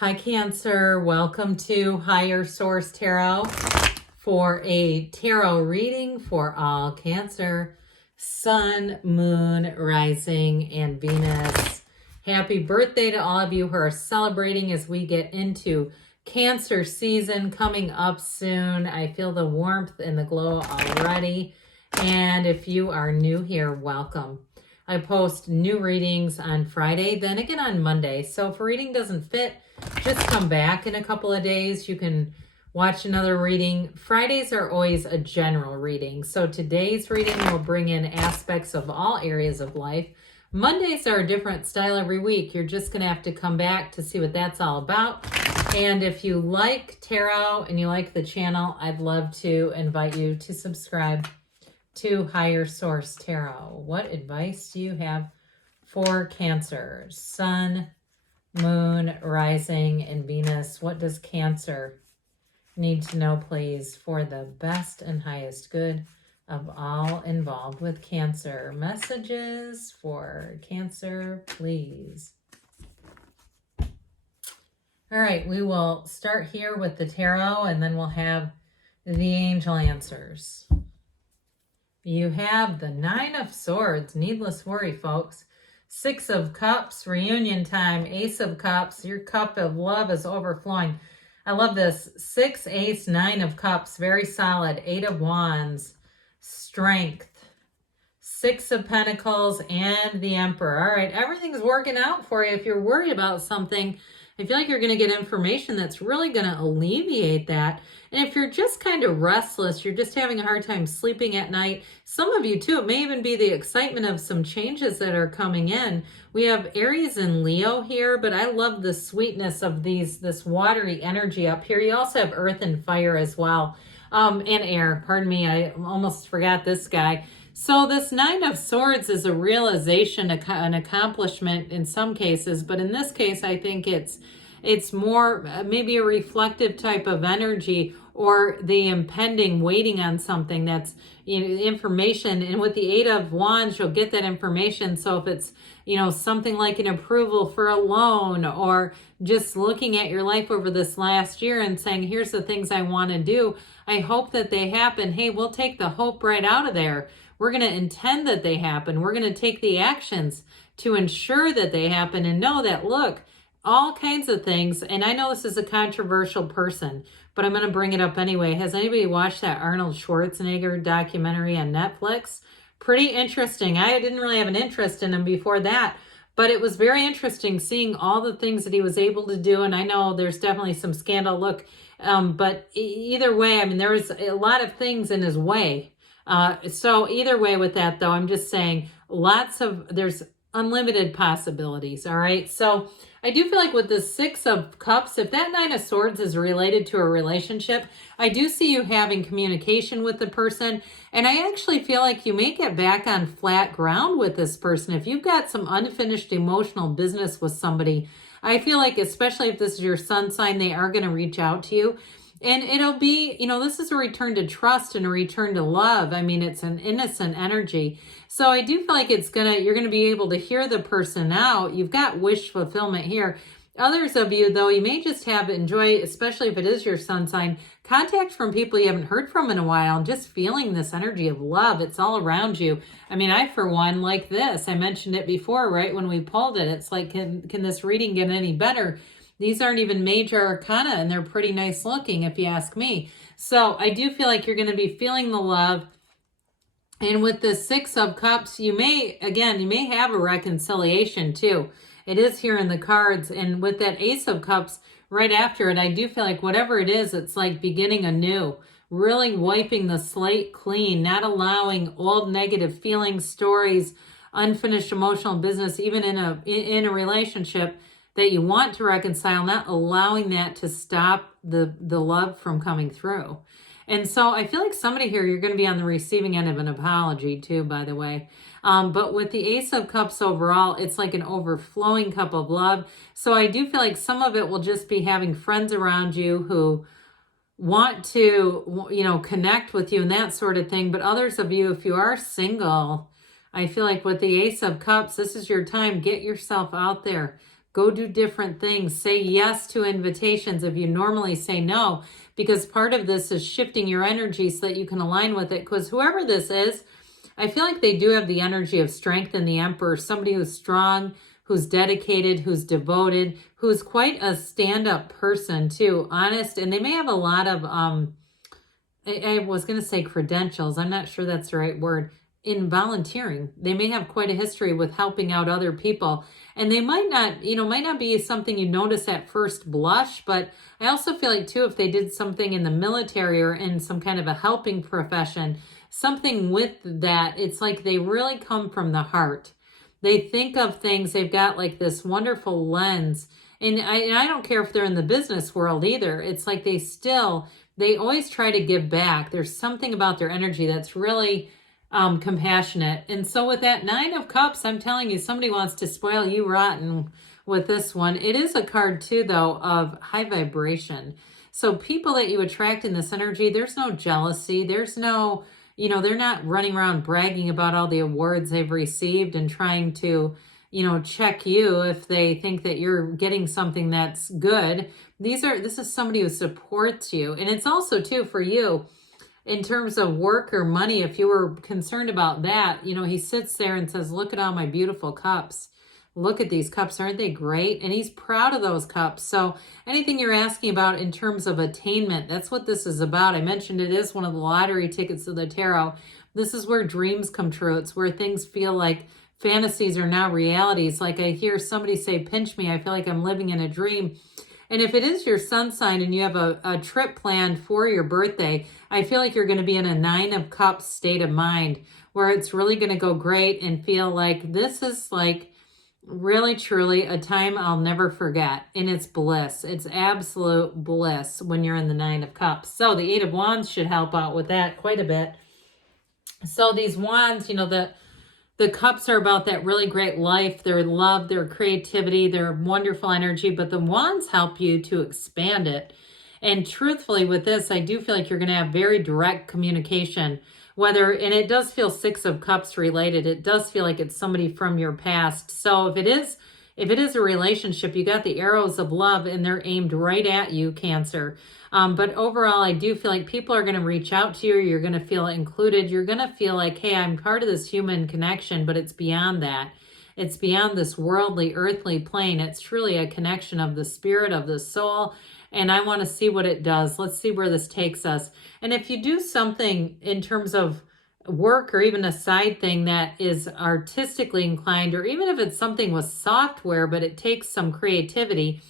Hi, Cancer. Welcome to Higher Source Tarot for a tarot reading for all Cancer, Sun, Moon, Rising, and Venus. Happy birthday to all of you who are celebrating as we get into Cancer season coming up soon. I feel the warmth and the glow already. And if you are new here, welcome. I post new readings on Friday, then again on Monday. So if a reading doesn't fit, just come back in a couple of days. You can watch another reading. Fridays are always a general reading. So today's reading will bring in aspects of all areas of life. Mondays are a different style every week. You're just going to have to come back to see what that's all about. And if you like tarot and you like the channel, I'd love to invite you to subscribe to Higher Source Tarot. What advice do you have for Cancer? Sun, Moon, Rising, and Venus. What does Cancer need to know, please, for the best and highest good of all involved with Cancer? Messages for Cancer, please. All right, we will start here with the tarot, and then we'll have the angel answers. You have the Nine of Swords. Needless worry, folks. Six of Cups, reunion time. Ace of Cups, your cup of love is overflowing. I love this. 6, Ace, 9 of Cups, very solid. 8 of Wands, strength. 6 of Pentacles and the Emperor. All right, everything's working out for you. If you're worried about something, I feel like you're going to get information that's really going to alleviate that. And if you're just kind of restless, you're just having a hard time sleeping at night, some of you too, it may even be the excitement of some changes that are coming in. We have Aries and Leo here, but I love the sweetness of this watery energy up here. You also have Earth and Fire as well, and Air. Pardon me, I almost forgot this guy. So this Nine of Swords is a realization, an accomplishment in some cases, but in this case, I think it's more maybe a reflective type of energy, or the impending waiting on something that's, information. And with the 8 of Wands, you'll get that information. So if it's, something like an approval for a loan, or just looking at your life over this last year and saying, here's the things I want to do, I hope that they happen. Hey, we'll take the hope right out of there. We're going to intend that they happen. We're going to take the actions to ensure that they happen, and know that, look, all kinds of things. And I know this is a controversial person, but I'm going to bring it up anyway. Has anybody watched that Arnold Schwarzenegger documentary on Netflix? Pretty interesting. I didn't really have an interest in him before that, but it was very interesting seeing all the things that he was able to do. And I know there's definitely some scandal. Look, but either way, I mean, there was a lot of things in his way. So either way with that, though, I'm just saying there's unlimited possibilities. All right. So I do feel like with the 6 of Cups, if that 9 of Swords is related to a relationship, I do see you having communication with the person. And I actually feel like you may get back on flat ground with this person. If you've got some unfinished emotional business with somebody, I feel like, especially if this is your sun sign, they are going to reach out to you. And it'll be, this is a return to trust and a return to love. I mean, it's an innocent energy. So I do feel like you're going to be able to hear the person out. You've got wish fulfillment here. Others of you, though, you may just enjoy, especially if it is your sun sign, contact from people you haven't heard from in a while, just feeling this energy of love. It's all around you. I mean, I, for one, like this. I mentioned it before, right, when we pulled it. It's like, can this reading get any better? These aren't even major arcana, and they're pretty nice looking, if you ask me. So I do feel like you're going to be feeling the love. And with the 6 of Cups, you may have a reconciliation too. It is here in the cards. And with that Ace of Cups right after it, I do feel like whatever it is, it's like beginning anew. Really wiping the slate clean, not allowing old negative feelings, stories, unfinished emotional business, even in a relationship that you want to reconcile, not allowing that to stop the love from coming through. And so I feel like somebody here, you're going to be on the receiving end of an apology too, by the way. But with the Ace of Cups overall, it's like an overflowing cup of love. So I do feel like some of it will just be having friends around you who want to, connect with you and that sort of thing. But others of you, if you are single, I feel like with the Ace of Cups, this is your time. Get yourself out there. Go do different things. Say yes to invitations if you normally say no, because part of this is shifting your energy so that you can align with it. Because whoever this is, I feel like they do have the energy of strength in the Emperor, somebody who's strong, who's dedicated, who's devoted, who's quite a stand-up person too, honest, and they may have a lot of, I was going to say credentials, I'm not sure that's the right word, in volunteering. They may have quite a history with helping out other people, and they might not, might not be something you notice at first blush, but I also feel like too, if they did something in the military or in some kind of a helping profession, something with that, it's like they really come from the heart. They think of things, they've got like this wonderful lens. And I don't care if they're in the business world either. It's like they always try to give back. There's something about their energy that's really compassionate. And so with that 9 of Cups, I'm telling you, somebody wants to spoil you rotten with this one. It is a card too, though, of high vibration. So people that you attract in this energy, there's no jealousy. There's no... they're not running around bragging about all the awards they've received and trying to, check you if they think that you're getting something that's good. This is somebody who supports you. And it's also too for you in terms of work or money. If you were concerned about that, he sits there and says, look at all my beautiful cups. Look at these cups. Aren't they great? And he's proud of those cups. So anything you're asking about in terms of attainment, that's what this is about. I mentioned it is one of the lottery tickets of the tarot. This is where dreams come true. It's where things feel like fantasies are now realities. Like I hear somebody say, pinch me. I feel like I'm living in a dream. And if it is your sun sign and you have a trip planned for your birthday, I feel like you're going to be in a 9 of Cups state of mind where it's really going to go great and feel like this is like really, truly a time I'll never forget. And it's bliss. It's absolute bliss when you're in the 9 of Cups. So the 8 of Wands should help out with that quite a bit. So these wands, the cups are about that really great life, their love, their creativity, their wonderful energy, but the wands help you to expand it. And truthfully with this, I do feel like you're going to have very direct communication, and it does feel 6 of Cups related. It does feel like it's somebody from your past. So if it is a relationship, you got the arrows of love and they're aimed right at you, Cancer. But overall, I do feel like people are going to reach out to you. You're going to feel included. You're going to feel like, hey, I'm part of this human connection, but it's beyond that. It's beyond this worldly, earthly plane. It's truly a connection of the spirit, of the soul. And I want to see what it does. Let's see where this takes us. And if you do something in terms of work or even a side thing that is artistically inclined, or even if it's something with software, but it takes some creativity,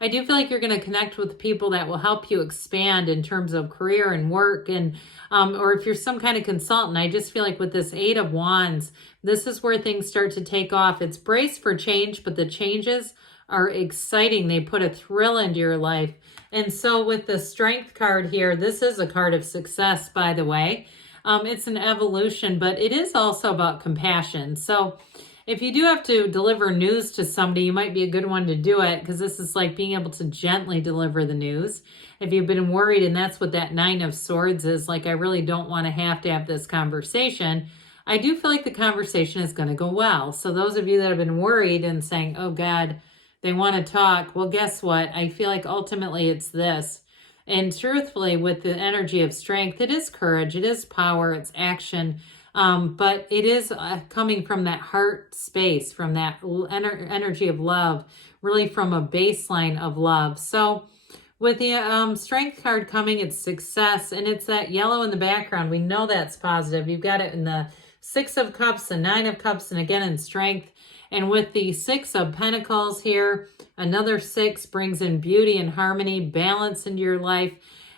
I do feel like you're going to connect with people that will help you expand in terms of career and work. And or if you're some kind of consultant, I just feel like with this 8 of Wands, this is where things start to take off. It's brace for change, but the changes are exciting. They put a thrill into your life. And so with the Strength card here, this is a card of success, by the way. It's an evolution, but it is also about compassion. So if you do have to deliver news to somebody, you might be a good one to do it, because this is like being able to gently deliver the news. If you've been worried, and that's what that 9 of Swords is, like I really don't want to have this conversation, I do feel like the conversation is going to go well. So those of you that have been worried and saying, oh God, they want to talk, well, guess what? I feel like ultimately it's this. And truthfully, with the energy of Strength, it is courage, it is power, it's action. But it is coming from that heart space, from that energy of love, really from a baseline of love. So with the Strength card coming, it's success, and it's that yellow in the background. We know that's positive. You've got it in the 6 of Cups, the 9 of Cups, and again in Strength. And with the 6 of Pentacles here, another 6 brings in beauty and harmony, balance into your life.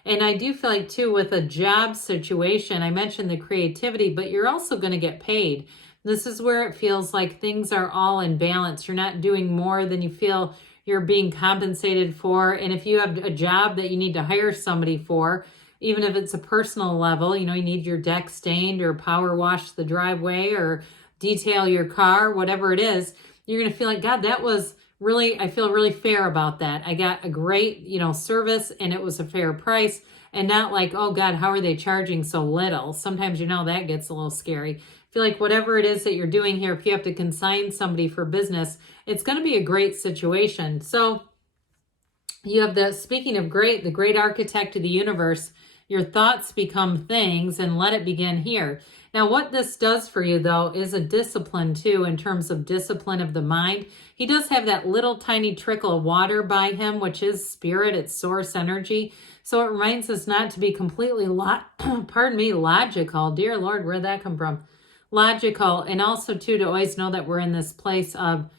And I do feel like, too, with a job situation, I mentioned the creativity, but you're also going to get paid. This is where it feels like things are all in balance. You're not doing more than you feel you're being compensated for. And if you have a job that you need to hire somebody for, even if it's a personal level, you need your deck stained or power wash the driveway or detail your car, whatever it is, you're going to feel like, God, that was really, I feel really fair about that. I got a great, service, and it was a fair price, and not like, oh God, how are they charging so little? Sometimes, that gets a little scary. I feel like whatever it is that you're doing here, if you have to consign somebody for business, it's going to be a great situation. So you have the, speaking of great, the great architect of the universe, your thoughts become things, and let it begin here. Now, what this does for you, though, is a discipline, too, in terms of discipline of the mind. He does have that little tiny trickle of water by him, which is spirit, it's source energy. So it reminds us not to be completely, logical. Dear Lord, where'd that come from? Logical. And also, too, to always know that we're in this place of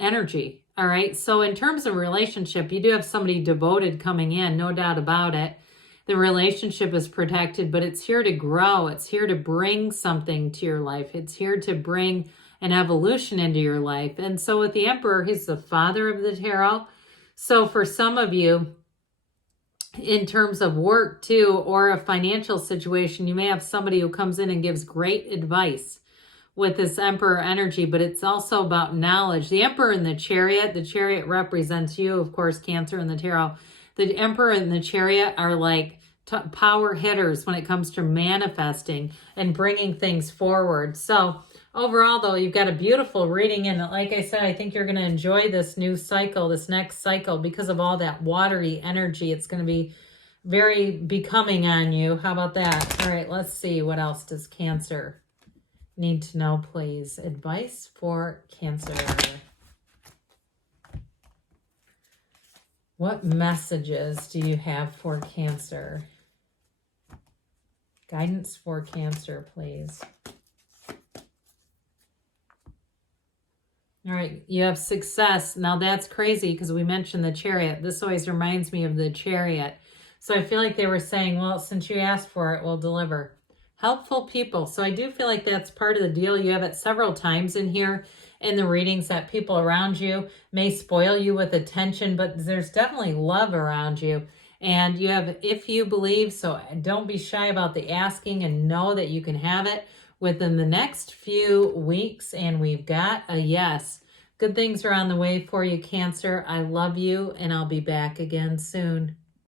energy. All right. So in terms of relationship, you do have somebody devoted coming in, no doubt about it. The relationship is protected, but it's here to grow. It's here to bring something to your life. It's here to bring an evolution into your life. And so with the Emperor, he's the father of the tarot. So for some of you, in terms of work too, or a financial situation, you may have somebody who comes in and gives great advice with this Emperor energy, but it's also about knowledge. The Emperor and the Chariot represents you, of course, Cancer in the tarot. The Emperor and the Chariot are like power hitters when it comes to manifesting and bringing things forward. So overall, though, you've got a beautiful reading. And like I said, I think you're going to enjoy this new cycle, this next cycle, because of all that watery energy. It's going to be very becoming on you. How about that? All right, let's see. What else does Cancer need to know, please? Advice for Cancer. What messages do you have for Cancer? Guidance for Cancer, please. All right, you have success. Now that's crazy because we mentioned the Chariot. This always reminds me of the Chariot. So I feel like they were saying, well, since you asked for it, we'll deliver. Helpful people. So I do feel like that's part of the deal. You have it several times in here in the readings that people around you may spoil you with attention, but there's definitely love around you. And you have, if you believe, so don't be shy about the asking, and know that you can have it within the next few weeks. And we've got a yes. Good things are on the way for you, Cancer. I love you, and I'll be back again soon.